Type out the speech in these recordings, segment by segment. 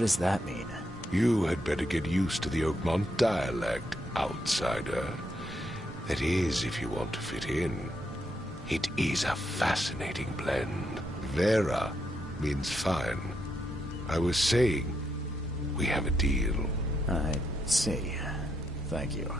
What does that mean? You had better get used to the Oakmont dialect, outsider. That is, if you want to fit in. It is a fascinating blend. Vera means fine. I was saying, we have a deal. I see. Thank you.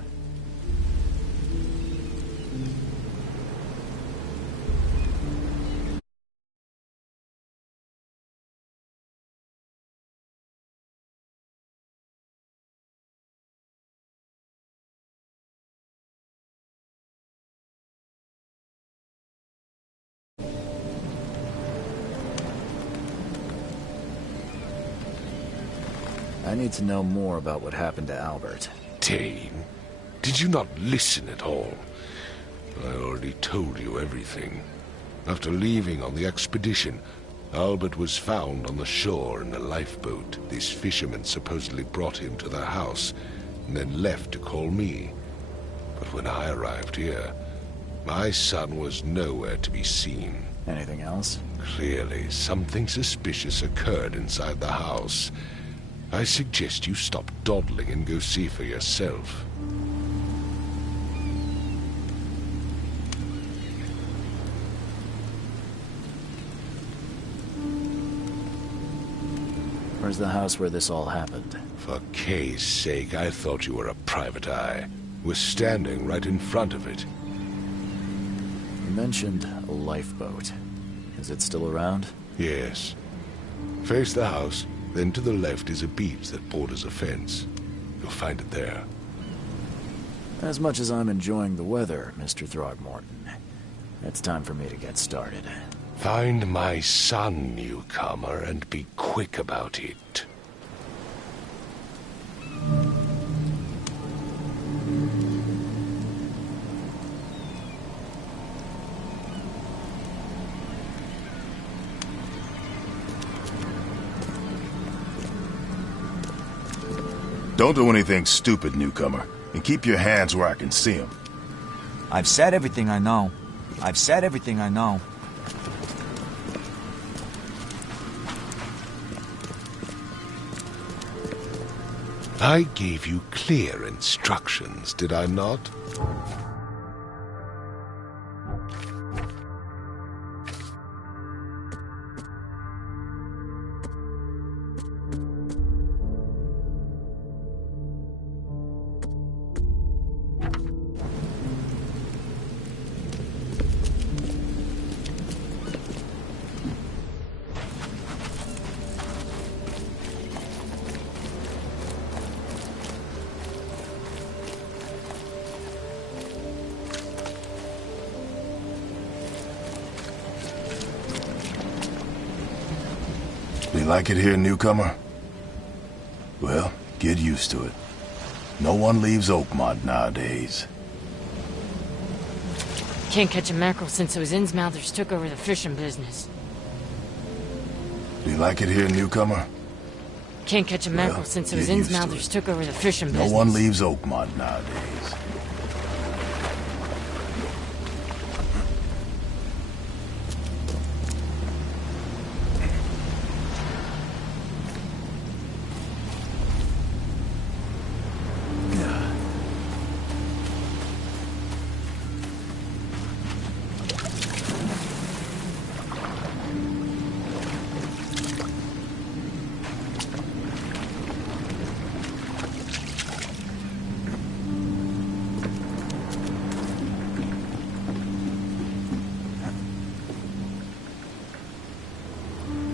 I need to know more about what happened to Albert. Dane, did you not listen at all? I already told you everything. After leaving on the expedition, Albert was found on the shore in a lifeboat. These fishermen supposedly brought him to their house, and then left to call me. But when I arrived here, my son was nowhere to be seen. Anything else? Clearly, something suspicious occurred inside the house. I suggest you stop dawdling and go see for yourself. Where's the house where this all happened? For Kay's sake, I thought you were a private eye. We're standing right in front of it. You mentioned a lifeboat. Is it still around? Yes. Face the house. Then to the left is a beach that borders a fence. You'll find it there. As much as I'm enjoying the weather, Mr. Throgmorton, it's time for me to get started. Find my son, newcomer, and be quick about it. Don't do anything stupid, newcomer, and keep your hands where I can see them. I've said everything I know. I've said everything I know. I gave you clear instructions, did I not? You like it here, newcomer? Well, get used to it. No one leaves Oakmont nowadays. Can't catch a mackerel since those Innsmouthers took over the fishing business. Do you like it here, newcomer? Can't catch a mackerel since those get used to Innsmouthers it. took over the fishing No business. one leaves Oakmont nowadays.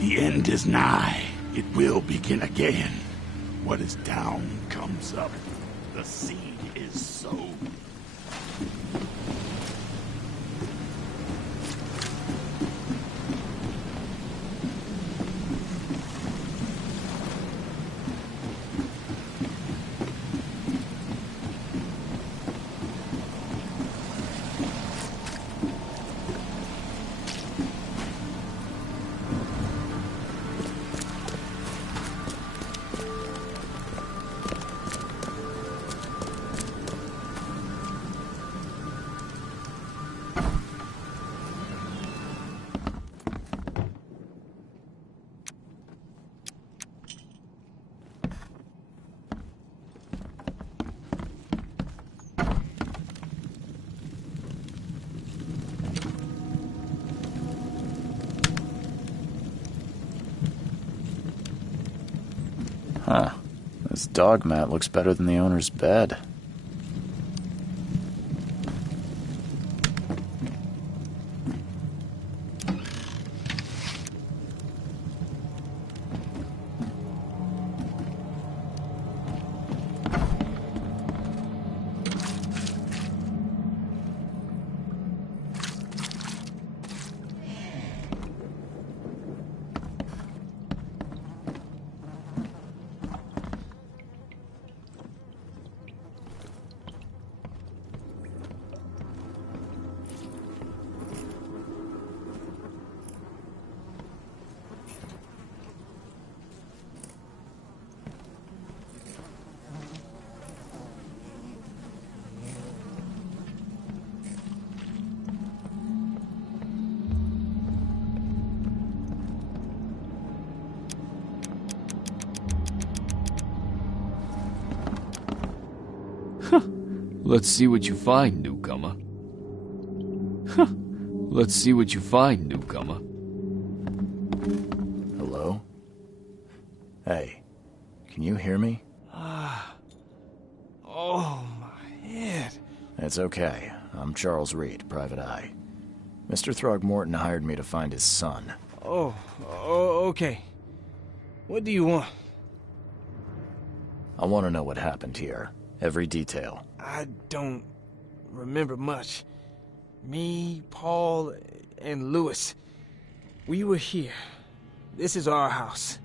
The end is nigh. It will begin again. What is down comes up. The seed is sown. Huh. This dog mat looks better than the owner's bed. Let's see what you find, newcomer. Let's see what you find, newcomer. Hello? Hey, can you hear me? Oh, my head. It's okay. I'm Charles Reed, Private Eye. Mr. Throgmorton hired me to find his son. Oh, okay. What do you want? I want to know what happened here. Every detail. I don't remember much. Me, Paul, and Lewis. We were here. This is our house.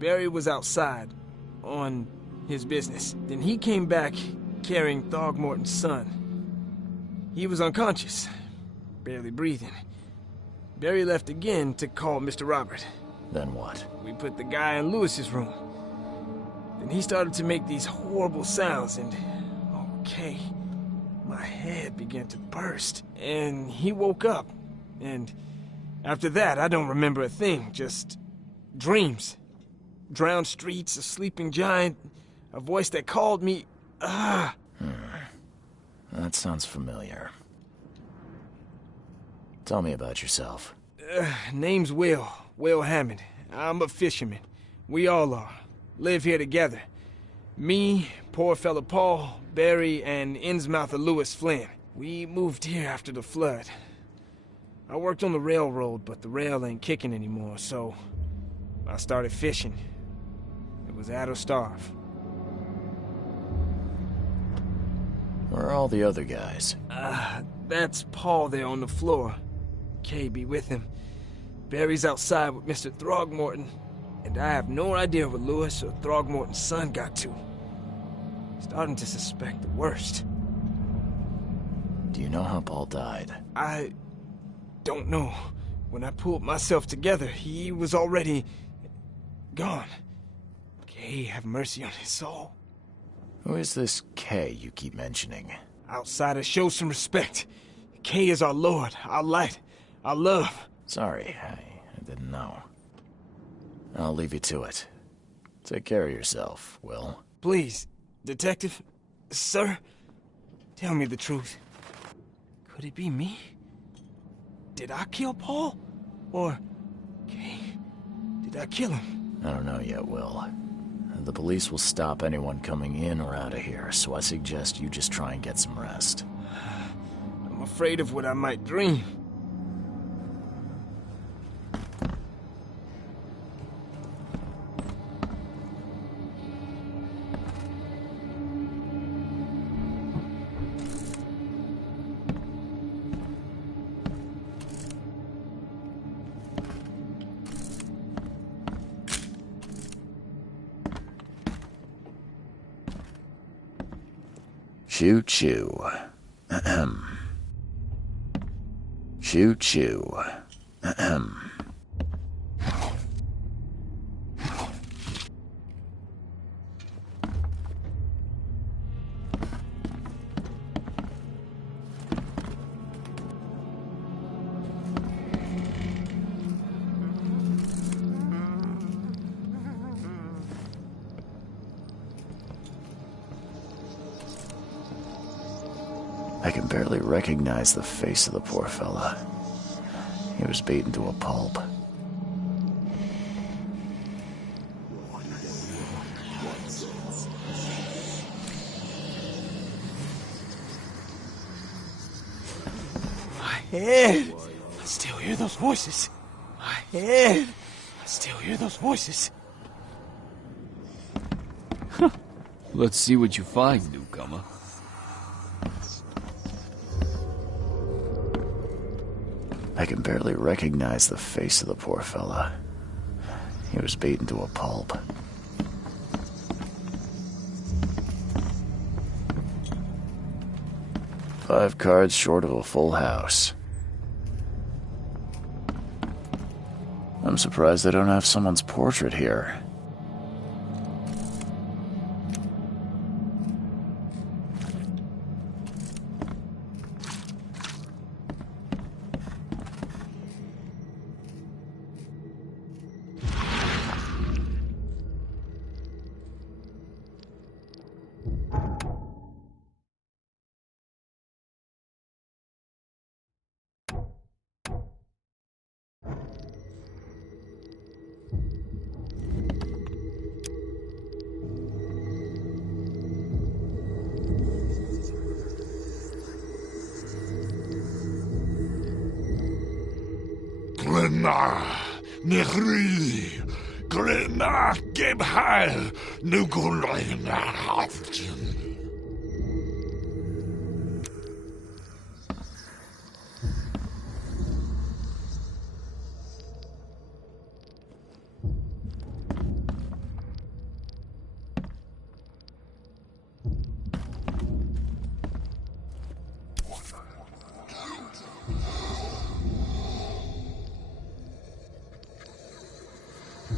Barry was outside, on his business. Then he came back carrying Throgmorton's son. He was unconscious, barely breathing. Barry left again to call Mr. Robert. Then what? We put the guy in Lewis's room. Then he started to make these horrible sounds and... okay, my head began to burst. And he woke up. And after that, I don't remember a thing, just dreams. Drowned streets, a sleeping giant, a voice that called me... That sounds familiar. Tell me about yourself. Name's Will Hammond. I'm a fisherman. We all are. Live here together. Me, poor fella Paul, Barry, and Innsmouther Lewis Flynn. We moved here after the flood. I worked on the railroad, but the rail ain't kicking anymore, so I started fishing. It was add or starve. Where are all the other guys? That's Paul there on the floor. Kay be with him. Barry's outside with Mr. Throgmorton, and I have no idea where Lewis or Throgmorton's son got to. Starting to suspect the worst. Do you know how Paul died? I don't know. When I pulled myself together, he was already gone. Kay have mercy on his soul. Who is this Kay you keep mentioning? Outsiders, show some respect. Kay is our Lord, our light, our love. Sorry, I didn't know. I'll leave you to it. Take care of yourself, Will. Please, Detective, sir, tell me the truth. Could it be me? Did I kill Paul? Or, Kay, did I kill him? I don't know yet, Will. The police will stop anyone coming in or out of here, so I suggest you just try and get some rest. I'm afraid of what I might dream. Choo-choo. Ahem. Choo-choo. Ahem. I can barely recognize the face of the poor fella. He was beaten to a pulp. head. I still hear those voices. My head. I still hear those voices. Let's see what you find, newcomer. I can barely recognize the face of the poor fella. He was beaten to a pulp. Five cards short of a full house. I'm surprised they don't have someone's portrait here. Nechri, Grena, Gebheil, Nugulein, Haftin.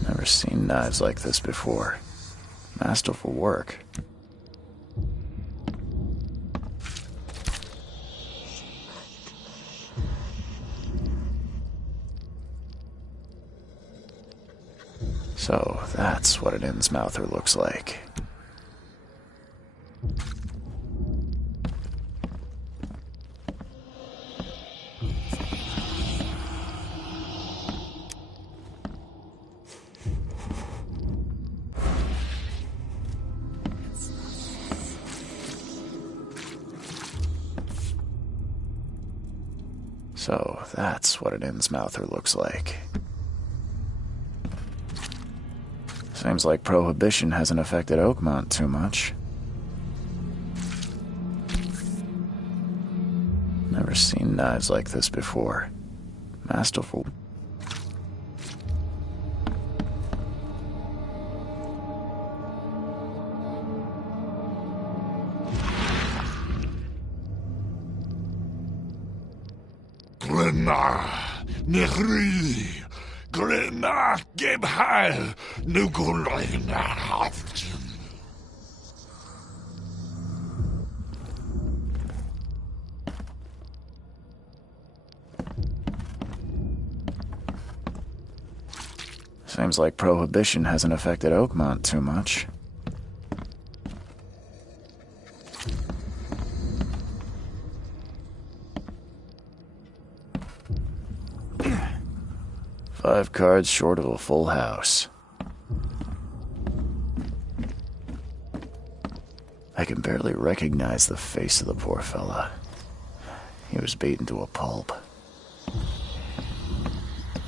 Never seen knives like this before. Masterful work. So, that's what an Innsmouther looks like. So, that's what an Innsmouther looks like. Seems like Prohibition hasn't affected Oakmont too much. Never seen knives like this before. Masterful. Grena, Nechri, Grena, Gebheil, Nugulein, Haftin. Seems like Prohibition hasn't affected Oakmont too much. Five cards short of a full house. I can barely recognize the face of the poor fella. He was beaten to a pulp.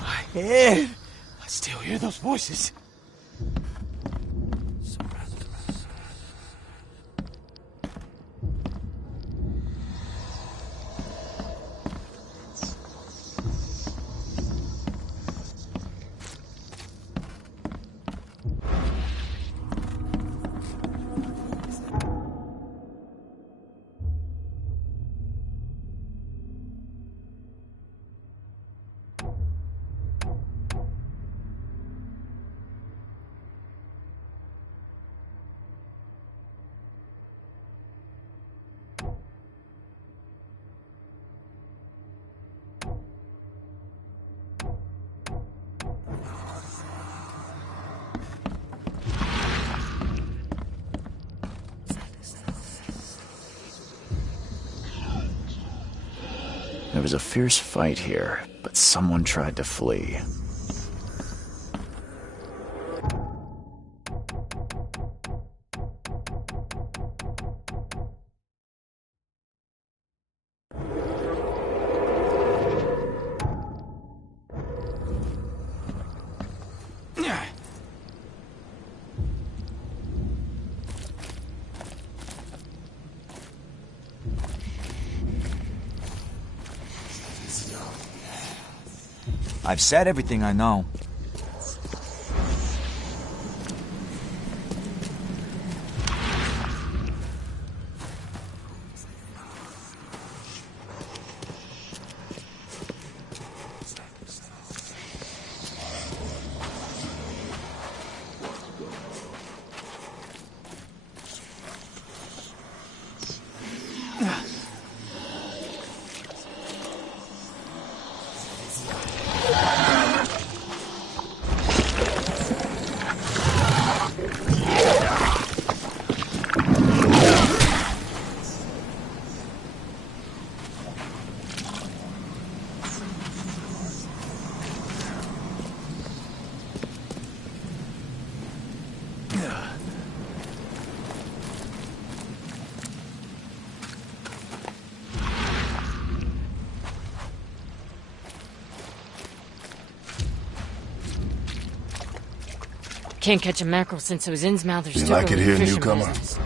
My head. I still hear those voices. There was a fierce fight here, but someone tried to flee. I've said everything I know. Can't catch a mackerel since those Innsmouthers You took like over it the here, fishing newcomer? business.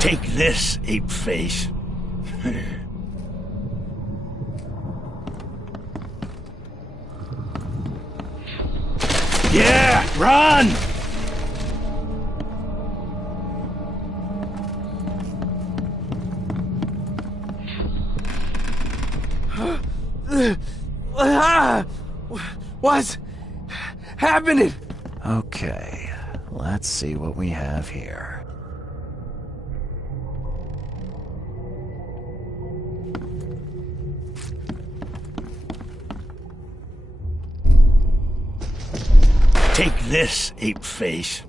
Take this, ape face. Yeah, run! What's happening? Okay, let's see what we have here. Take this, ape face.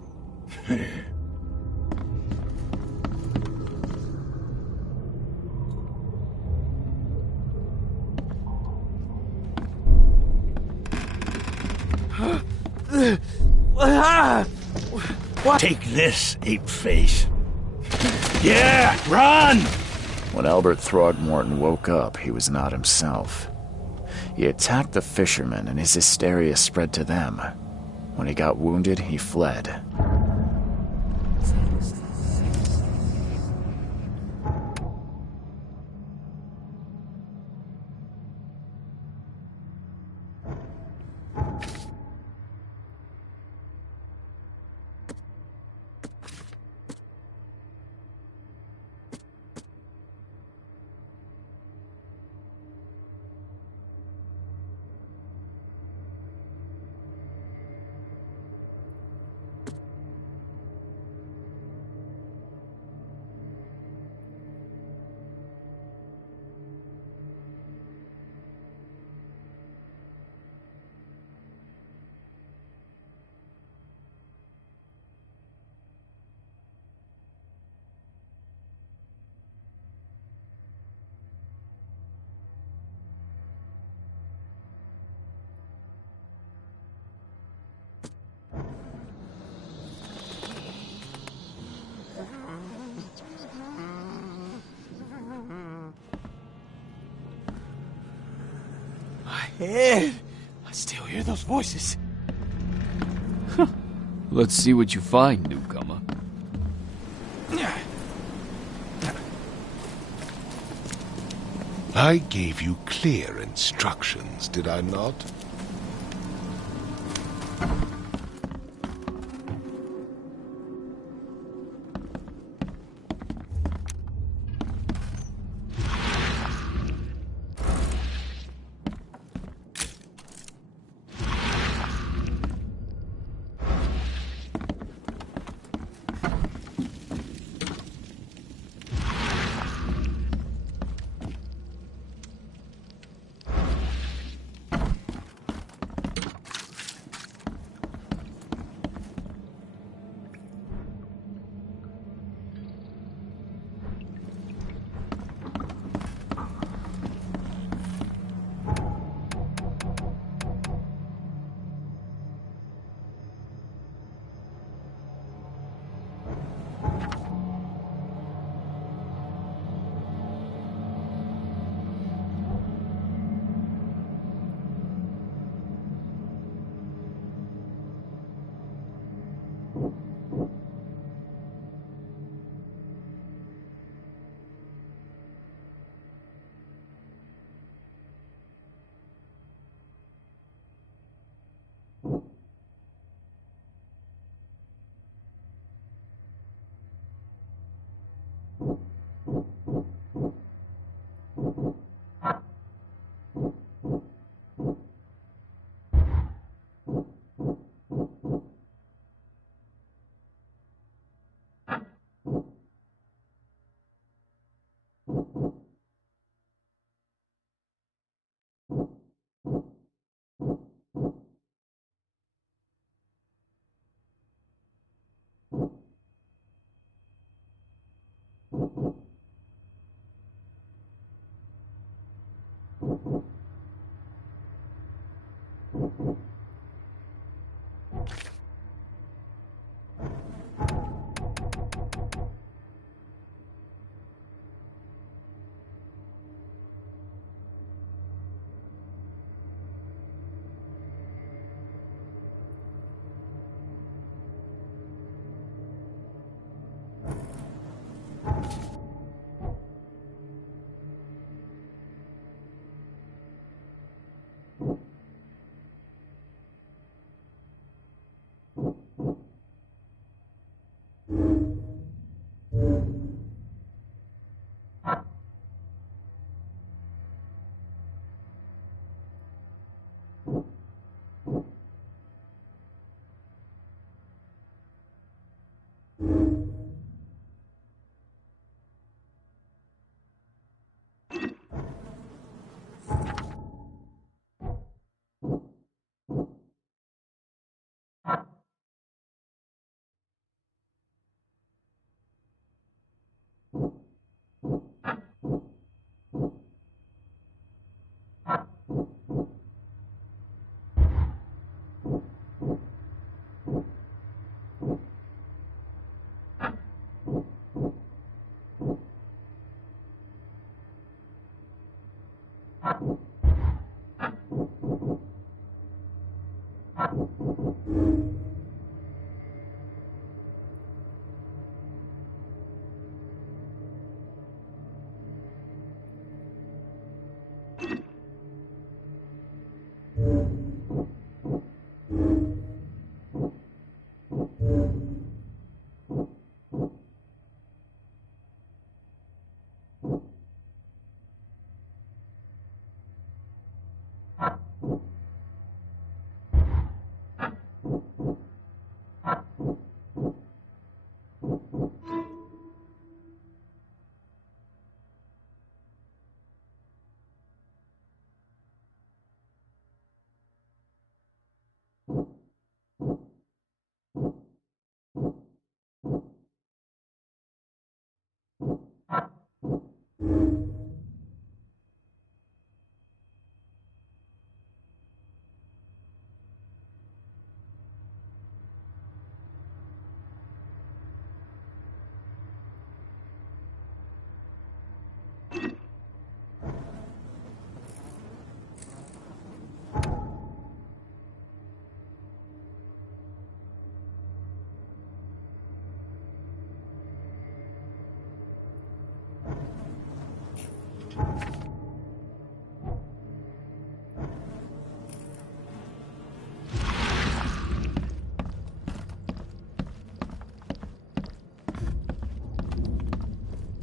Take this, ape face. Yeah, run! When Albert Throgmorton woke up, he was not himself. He attacked the fishermen, and his hysteria spread to them. When he got wounded, he fled. Ed, I still hear those voices. Let's see what you find, newcomer. I gave you clear instructions, did I not?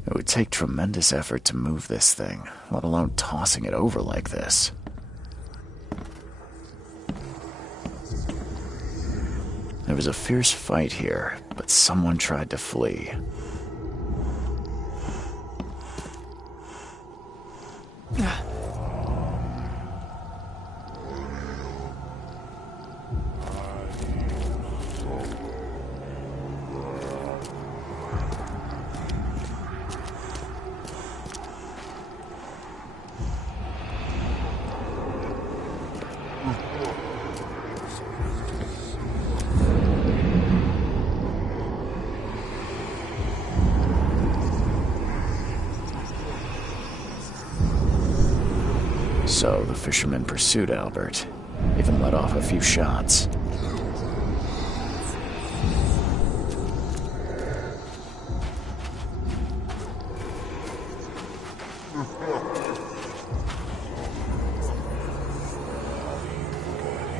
It would take tremendous effort to move this thing, let alone tossing it over like this. There was a fierce fight here, but someone tried to flee. So the fisherman pursued Albert, even let off a few shots.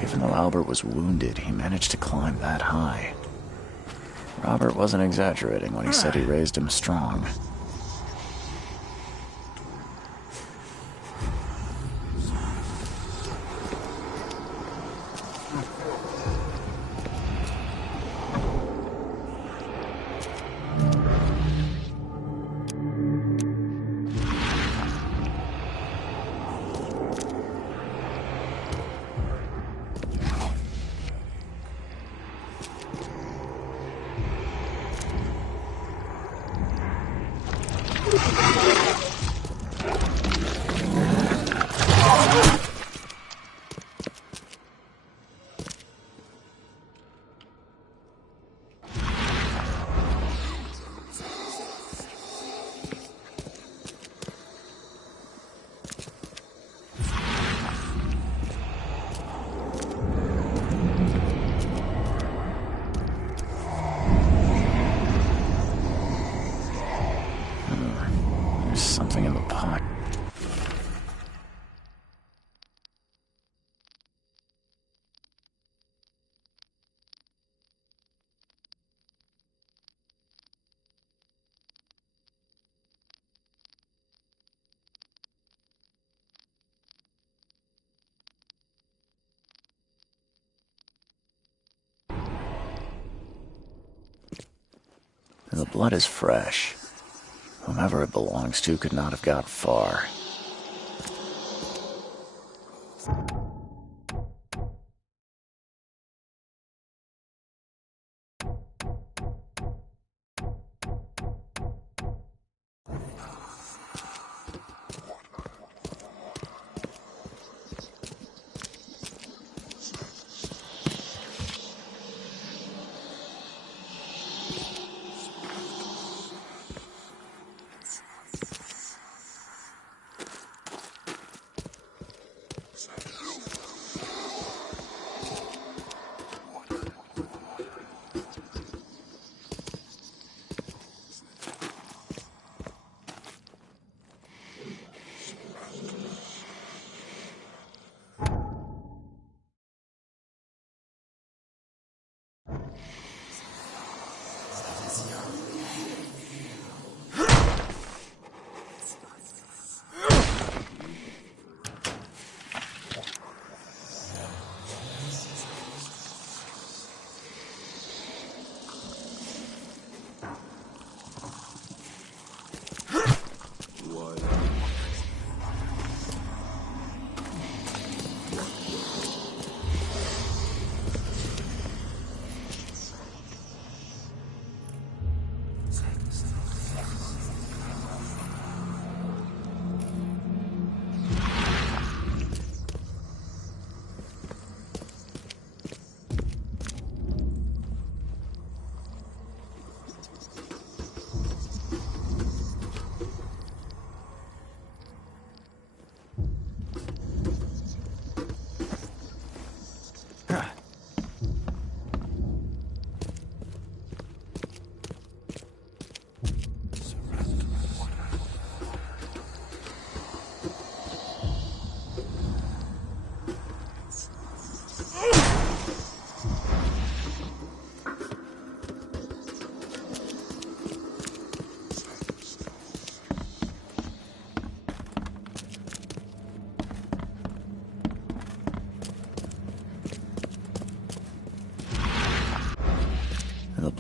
Even though Albert was wounded, he managed to climb that high. Robert wasn't exaggerating when he said he raised him strong. There's something in the pot. The blood is fresh. Whomever it belongs to could not have got far.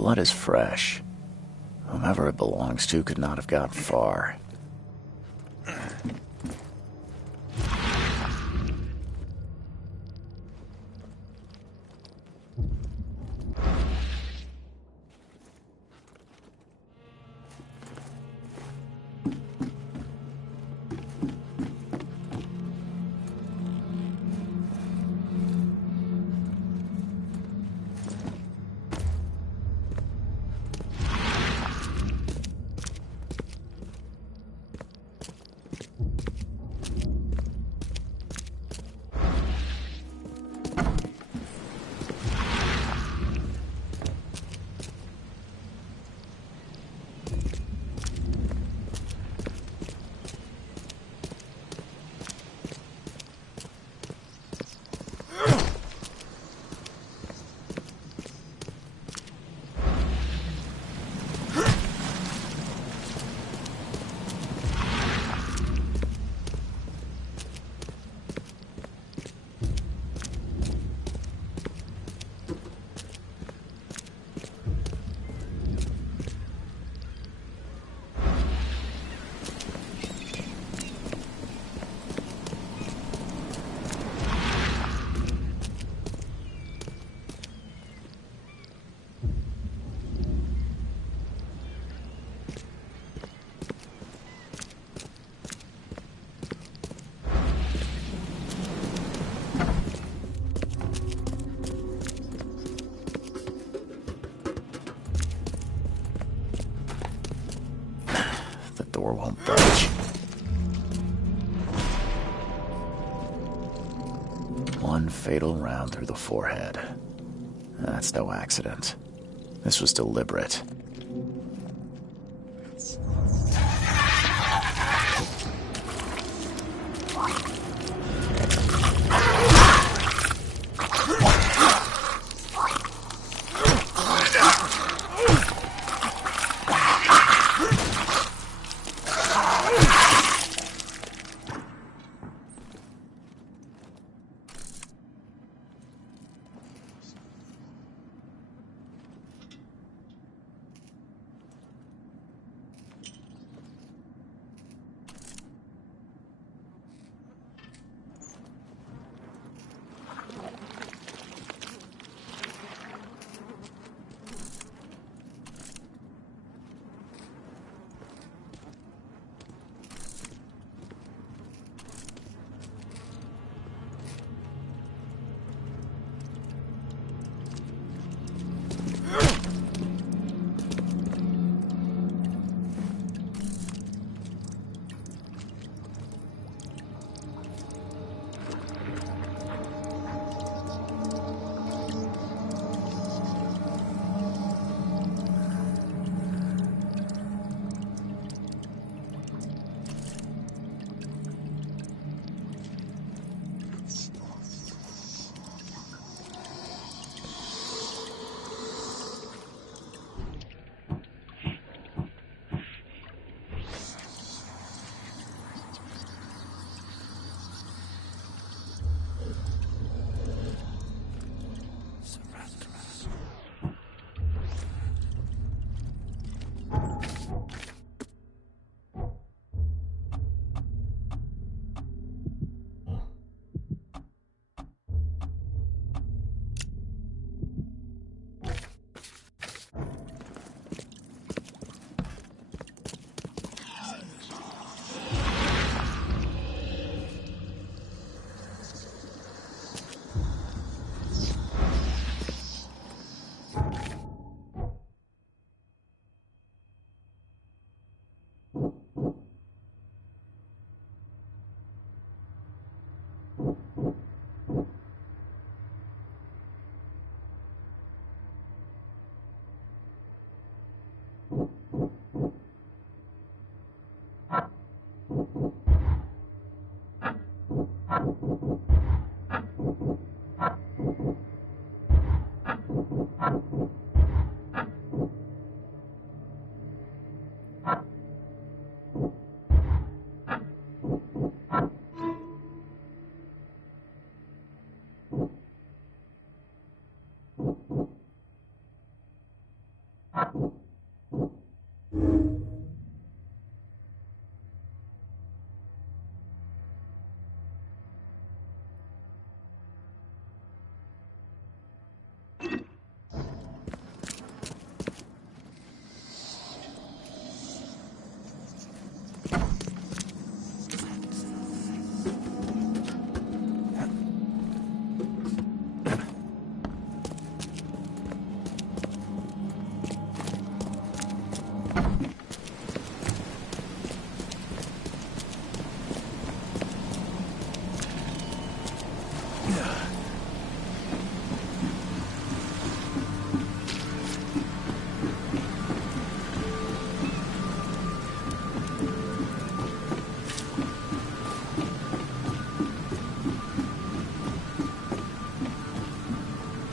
blood is fresh. Whomever it belongs to could not have gotten far. Door won't budge. One fatal round through the forehead. That's no accident. This was deliberate.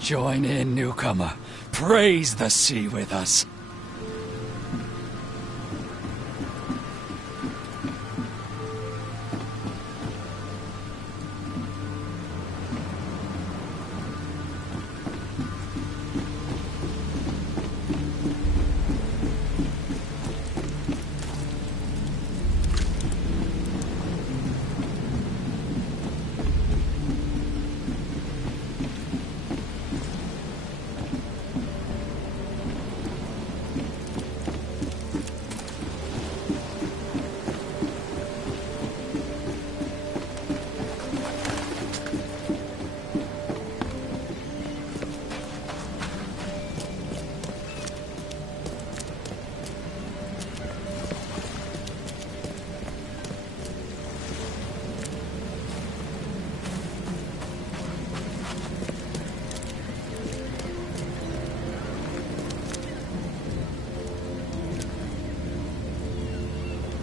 Join in, newcomer. Praise the sea with us.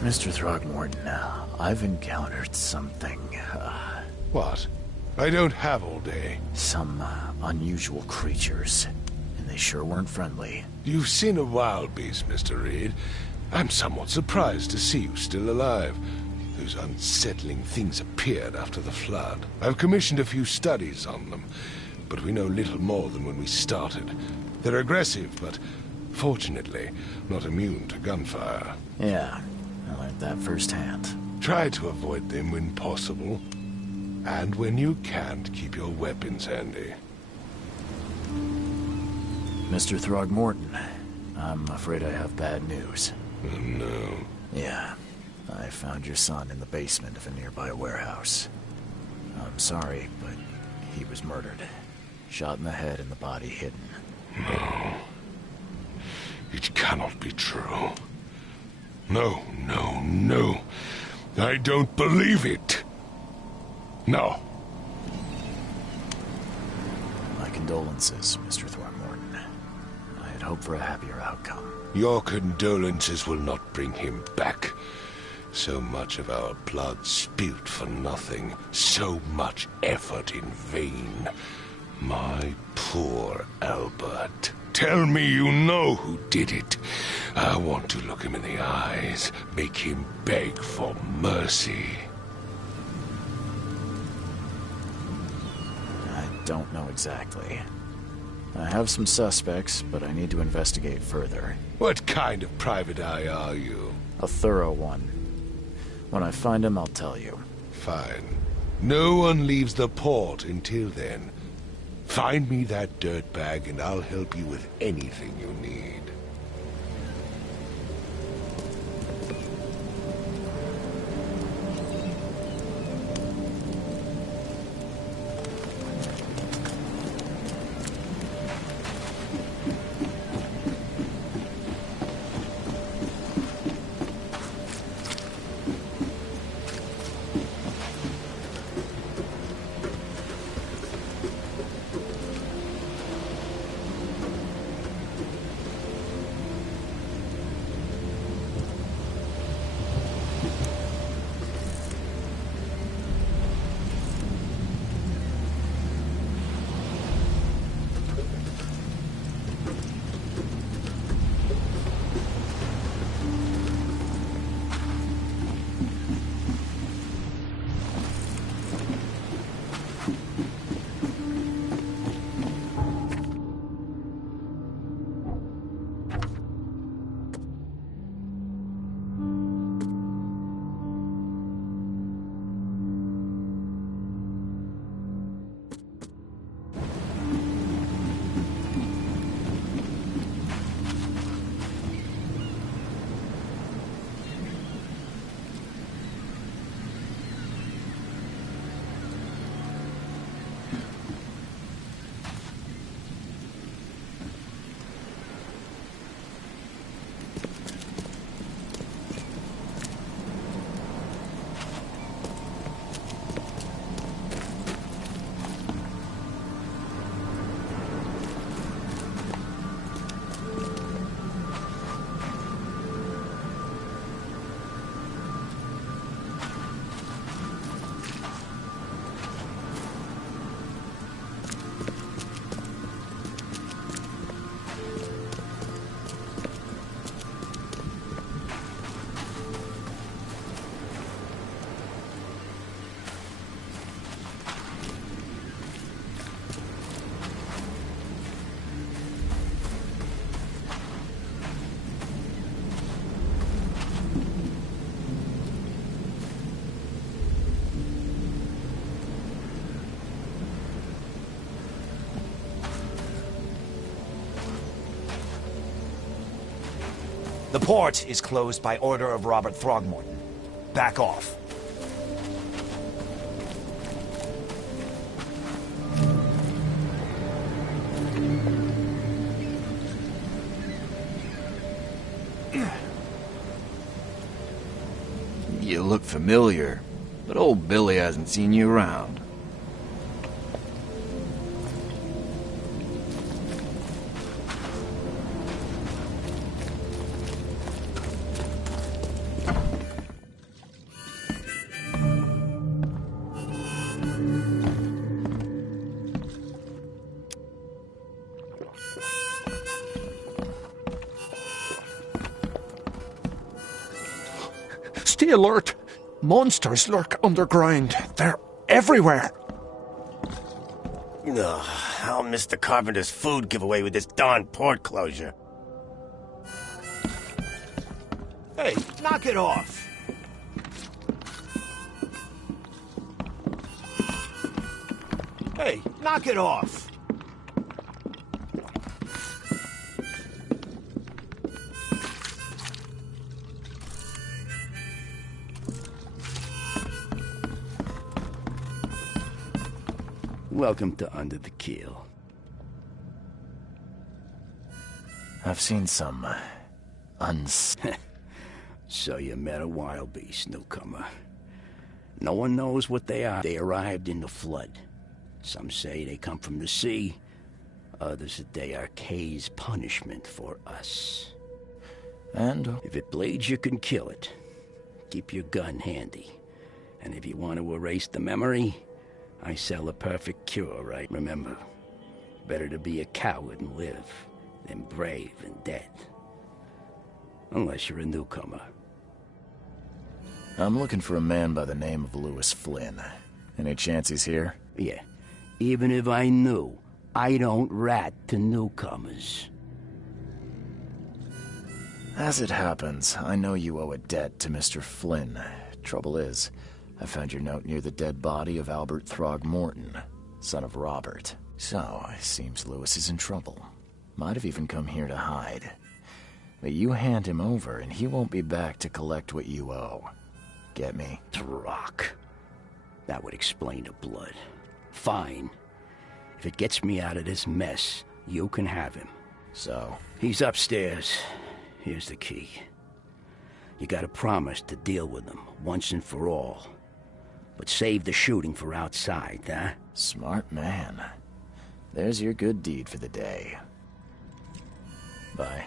Mr. Throgmorton, I've encountered something, What? I don't have all day. some unusual creatures, and they sure weren't friendly. You've seen a wild beast, Mr. Reed. I'm somewhat surprised to see you still alive. Those unsettling things appeared after the flood. I've commissioned a few studies on them, but we know little more than when we started. They're aggressive, but fortunately not immune to gunfire. Yeah, I learned that firsthand. Try to avoid them when possible. And when you can't, keep your weapons handy. Mr. Throgmorton, I'm afraid I have bad news. Oh, no. Yeah, I found your son in the basement of a nearby warehouse. I'm sorry, but he was murdered. Shot in the head and the body hidden. No. It cannot be true. No, no, no. I don't believe it. No. My condolences, Mr. Throgmorton. I had hoped for a happier outcome. Your condolences will not bring him back. So much of our blood spilt for nothing. So much effort in vain. My poor Albert. Tell me you know who did it. I want to look him in the eyes, make him beg for mercy. I don't know exactly. I have some suspects, but I need to investigate further. What kind of private eye are you? A thorough one. When I find him, I'll tell you. Fine. No one leaves the port until then. Find me that dirtbag and I'll help you with anything you need. The port is closed by order of Robert Throgmorton. Back off. You look familiar, but old Billy hasn't seen you around. Stay alert! Monsters lurk underground. They're everywhere. Ugh, I'll miss the carpenter's food giveaway with this darn port closure. Hey, knock it off! Hey, knock it off! Welcome to Under the Keel. I've seen some, So you met a wild beast, newcomer. No one knows what they are. They arrived in the flood. Some say they come from the sea. Others that they are Kay's punishment for us. And if it bleeds, you can kill it. Keep your gun handy. And if you want to erase the memory, I sell a perfect cure, right? Remember, better to be a coward and live than brave and dead. Unless you're a newcomer. I'm looking for a man by the name of Lewis Flynn. Any chance he's here? Yeah. Even if I knew, I don't rat to newcomers. As it happens, I know you owe a debt to Mr. Flynn. Trouble is, I found your note near the dead body of Albert Throgmorton, son of Robert. So, it seems Lewis is in trouble. Might have even come here to hide. But you hand him over and he won't be back to collect what you owe. Get me? Throck. That would explain the blood. Fine. If it gets me out of this mess, you can have him. So? He's upstairs. Here's the key. You gotta promise to deal with him, once and for all. But save the shooting for outside, huh? Smart man. There's your good deed for the day. Bye.